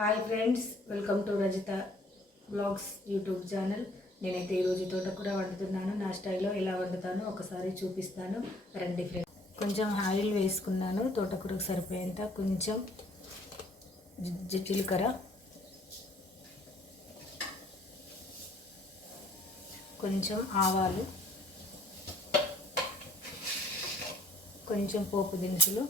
Hi friends welcome to Rajitha blogs YouTube channel నేనైతే ఈరోజు తోటకూర వండుతున్నాను. నా స్టైల్లో ఎలా వండుతానో ఒకసారి చూపిస్తాను. రండి ఫ్రెండ్స్ కొంచెం ఆయిల్ వేసుకున్నాను. తోటకూరకు సరిపోయేంత కొంచెం జీలకర్ర. కొంచెం ఆవాలు. కొంచెం పోపు దినుసులు.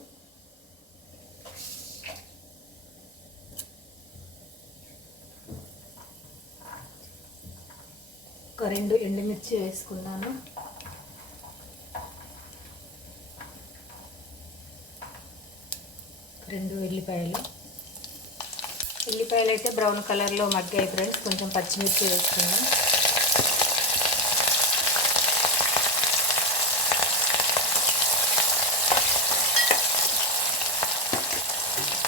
ఒక రెండు ఎండుమిర్చి వేసుకున్నాను. రెండు ఉల్లిపాయలు. ఉల్లిపాయలు అయితే బ్రౌన్ కలర్లో మగ్గాయి ఫ్రెండ్స్. కొంచెం పచ్చిమిర్చి వేసుకున్నాం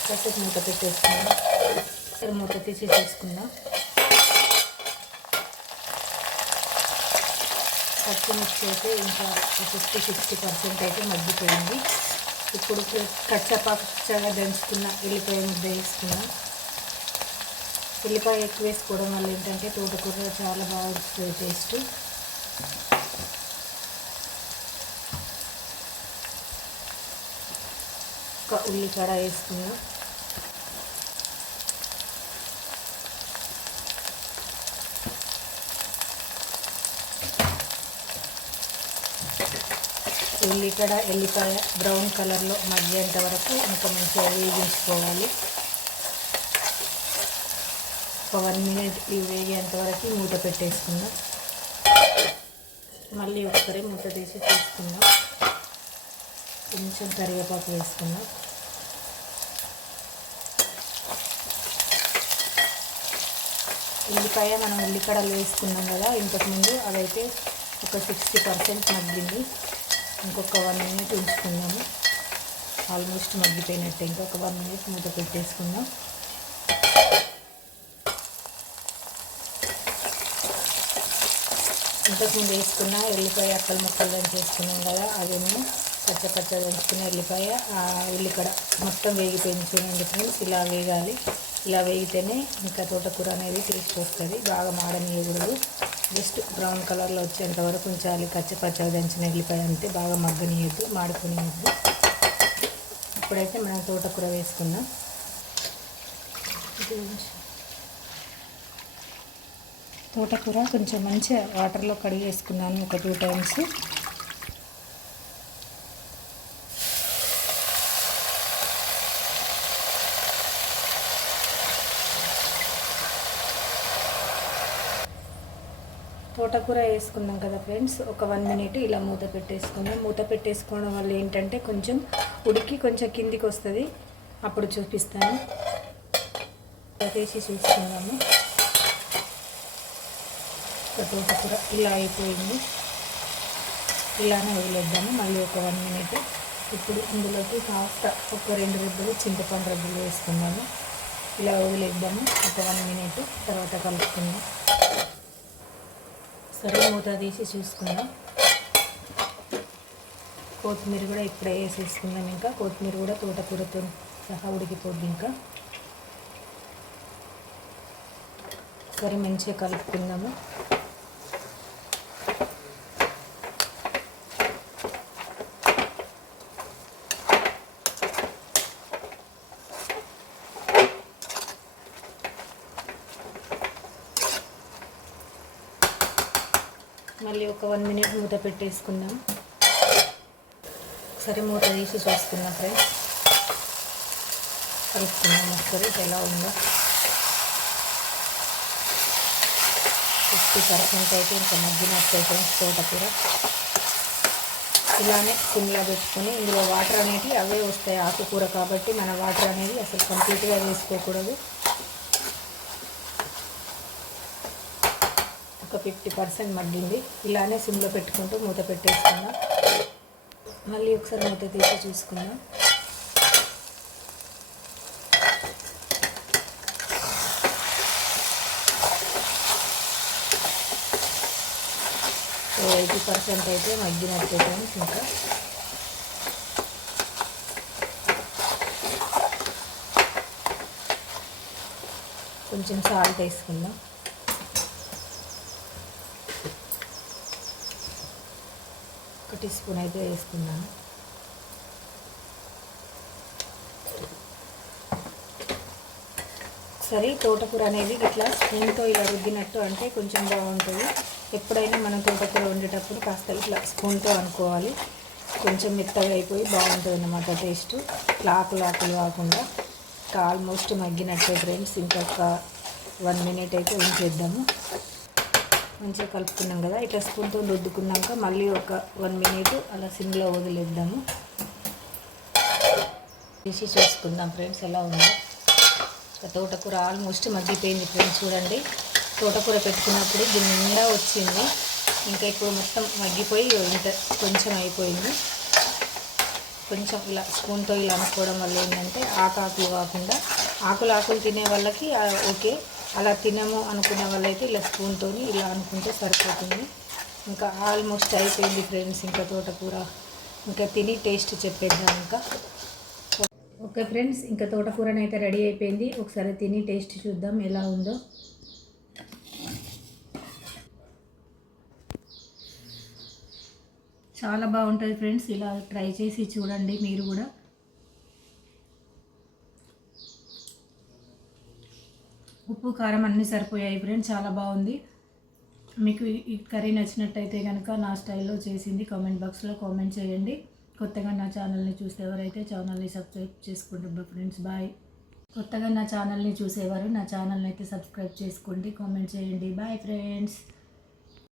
కాసేపు మూత పెట్టేసుకున్నాం మూత తీసి చేసుకుందాం పచ్చిమిర్చి అయితే ఇంకా ఫిఫ్టీ సిక్స్టీ పర్సెంట్ అయితే మగ్గిపోయింది. ఇప్పుడు కచ్చపచ్చగా దంచుకున్న ఎల్లిపాయ ముద్ద వేసుకున్నాం ఉల్లిపాయ ఎక్కువ వేసుకోవడం వల్ల ఏంటంటే తోటకూర చాలా బాగా వస్తుంది టేస్ట్. ఒక ఉల్లికాడ వేసుకున్నాం ఉల్లిగడ ఎల్లిపాయ బ్రౌన్ కలర్లో మగ్గేంత వరకు ఇంకా మంచిగా వేగించుకోవాలి. ఒక వన్ మినిట్ ఇవి వేగేంత వరకు మూత పెట్టేసుకుందాం. మళ్ళీ ఒకసారి మూత తీసి తీసుకుందాం కొంచెం కరివేపాకు వేసుకుందాం. ఉల్లిపాయ మనం ఉల్లికడలు వేసుకున్నాం కదా ఇంతకుముందు అదైతే ఒక సిక్స్టీ పర్సెంట్ మగ్గింది. ఇంకొక వన్ మినిట్ ఉంచుకుందాము. ఆల్మోస్ట్ మగ్గిపోయినట్టే. ఇంకొక వన్ మినిట్ మూత పెట్టేసుకుందాం. ఇంతకుముందు వేసుకున్న ఎల్లిపాయ అక్కల ముక్కలు దంచేసుకున్నాం కదా అదేమో పచ్చ పచ్చ దంచుకున్న ఎల్లిపాయ ఆ ఉల్లికడ మొత్తం వేగిపోయింది చూడండి ఫ్రెండ్స్ ఇలా వేగాలి. ఇలా వేగితేనే ఇంకా తోటకూర అనేది టేస్ట్ వస్తుంది. బాగా మాడనీయకూడదు. జస్ట్ బ్రౌన్ కలర్లో వచ్చేంత వరకు ఉంచాలి. కచ్చ పచ్చగా దంచిన ఎల్లిపాయ అంతే. బాగా మగ్గనీయద్దు మాడుకునియద్దు. ఇప్పుడైతే మనం తోటకూర వేసుకుందాం. తోటకూర కొంచెం మంచిగా వాటర్లో కడిగేసుకున్నాను ఒక టూ టైమ్స్. తోటకూర వేసుకున్నాం కదా ఫ్రెండ్స్. ఒక వన్ మినిట్ ఇలా మూత పెట్టేసుకున్నాం మూత పెట్టేసుకోవడం వల్ల ఏంటంటే కొంచెం ఉడికి కొంచెం కిందికి వస్తుంది. అప్పుడు చూపిస్తాను. వేసి చూసుకుందాము. ఒక తోటకూర ఇలా అయిపోయింది. ఇలానే వదిలేద్దాము. మళ్ళీ ఒక వన్ మినిట్. ఇప్పుడు ఇందులోకి కాస్త ఒక రెండు రెబ్బలు చింతపండు రెబ్బలు వేసుకుందాము. ఇలా వదిలేద్దాము. ఒక వన్ మినిట్. తర్వాత కలుపుకుందాం. సరే మూత తీసి చూసుకుందాం. కొత్తిమీర కూడా ఇప్పుడే వేసేసుకుందాం ఇంకా. కొత్తిమీర కూడా తోటకూరతో సహా ఉడికిపోద్ది ఇంకా. సరే మంచిగా కలుపుకుందాము. మళ్ళీ ఒక వన్ మినిట్ మూత పెట్టేసుకుందాం. ఒకసారి మూత తీసి చూసుకుందాం ఫ్రెండ్స్ కలుపుకుందాం ఒకసారి ఎలా ఉందో. ఫిఫ్టీ పర్సెంట్ అయితే ఇంకా మగ్గినట్టే ఫ్రెండ్స్ తోటకూర. ఇలానే సిమ్లా పెట్టుకొని ఇందులో వాటర్ అనేది అవే వస్తాయి ఆకుకూర కాబట్టి మన వాటర్ అనేది అసలు కంప్లీట్గా వేసుకోకూడదు. ఒక ఫిఫ్టీ పర్సెంట్ మగ్గింది. ఇలానే సిమ్లో పెట్టుకుంటూ మూత పెట్టేసుకున్నాం. మళ్ళీ ఒకసారి మూత తీసి చూసుకుందాం. ఎయిటీ పర్సెంట్ అయితే మగ్గినట్టు ఇంకా. కొంచెం సాల్ట్ వేసుకుందాం. టీ స్పూన్ అయితే వేసుకున్నాను. సరే తోటకూర అనేది ఇట్లా స్పూన్తో ఇలా రుద్దినట్టు అంటే కొంచెం బాగుంటుంది. ఎప్పుడైనా మనం తోటకూర వండేటప్పుడు కాస్త ఇట్లా స్పూన్తో అనుకోవాలి. కొంచెం మెత్తగా అయిపోయి బాగుంటుంది అన్నమాట టేస్ట్ లాకులు ఆకులు కాకుండా ఆల్మోస్ట్ మగ్గినట్టే ఫ్రెండ్స్. ఇంకొక వన్ మినిట్ అయితే ఉంచేద్దాము. మంచిగా కలుపుకున్నాం కదా ఇట్లా స్పూన్తో రుద్దుకున్నాక మళ్ళీ ఒక వన్ మినిట్ అలా సిమ్లో వదిలేద్దాము. తీసి చూసుకుందాం ఫ్రెండ్స్ ఎలా ఉందో. తోటకూర ఆల్మోస్ట్ మగ్గిపోయింది ఫ్రెండ్స్ చూడండి. తోటకూర పెట్టుకున్నప్పుడు దీని నిండా వచ్చింది. ఇంకా ఇప్పుడు మొత్తం మగ్గిపోయి ఇంత కొంచెం అయిపోయింది. కొంచెం ఇలా స్పూన్తో ఇలా అనుకోవడం వల్ల ఏంటంటే ఆకాకులు కాకుండా ఆకులు ఆకులు తినే వాళ్ళకి ఓకే. అలా తినము అనుకునే వాళ్ళైతే ఇలా స్పూన్తో ఇలా అనుకుంటే సరిపోతుంది. ఇంకా ఆల్మోస్ట్ అయిపోయింది ఫ్రెండ్స్ ఇంకా తోటకూర. ఇంకా తిని టేస్ట్ చెప్పేద్దాం ఇంకా. ఓకే ఫ్రెండ్స్ ఇంకా తోటకూరని అయితే రెడీ అయిపోయింది. ఒకసారి తిని టేస్ట్ చూద్దాం ఎలా ఉందో. చాలా బాగుంటుంది ఫ్రెండ్స్ ఇలా ట్రై చేసి చూడండి మీరు కూడా. ఉప్పు కారం అన్నీ సరిపోయాయి ఫ్రెండ్స్ చాలా బాగుంది. మీకు ఈ- కర్రీ నచ్చినట్టయితే కనుక నా స్టైల్లో చేసింది కామెంట్ బాక్స్లో కామెంట్ చేయండి. కొత్తగా నా ఛానల్ని చూస్తే ఎవరైతే ఛానల్ని సబ్స్క్రైబ్ చేసుకుంటారు ఫ్రెండ్స్ బాయ్ కొత్తగా నా ఛానల్ని చూసేవారు నా ఛానల్ని అయితే సబ్స్క్రైబ్ చేసుకోండి. కామెంట్ చేయండి. Bye friends